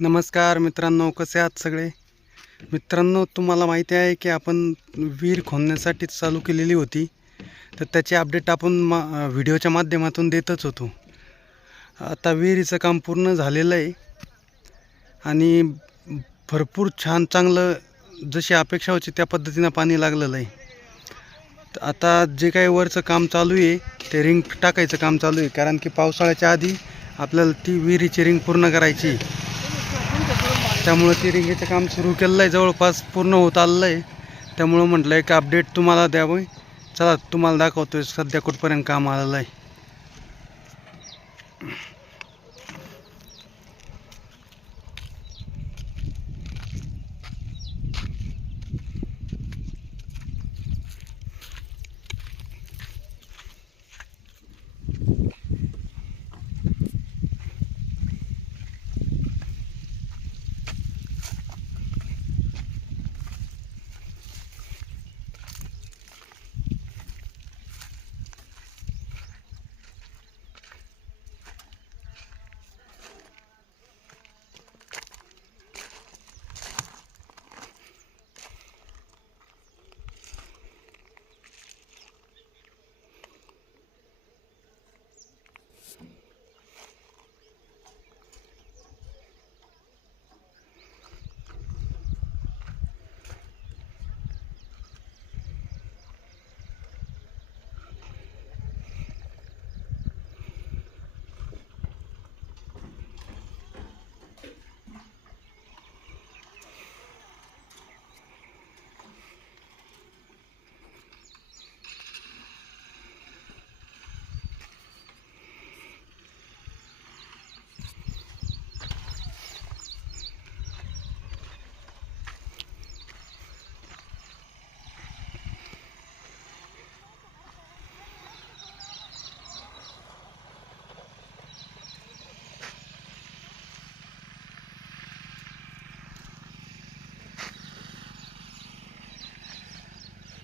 नमस्कार मित्रांनो, कसे आहात सगळे मित्रांनो. तुम्हाला माहिती आहे की आपण विहीर खोदण्यासाठी चालू केलेली होती, तर त्याची अपडेट आपण व्हिडिओच्या माध्यमातून देतच होतो. आता विहिरीचं काम पूर्ण झालेलं आहे आणि भरपूर छान चांगलं जशी अपेक्षा होती त्या पद्धतीनं पाणी लागलेलं आहे. आता जे काही वरचं काम चालू आहे ते रिंग टाकायचं काम चालू आहे, कारण की पावसाळ्याच्या आधी आपल्याला ती विहिरीची रिंग पूर्ण करायची. त्यामुळे ती रिंगेचं काम सुरू केलेलं आहे, जवळपास पूर्ण होत आलेलं आहे. त्यामुळं म्हटलं एक अपडेट तुम्हाला द्यावं. चला तुम्हाला दाखवतोय सध्या कुठपर्यंत काम आलेलं आहे.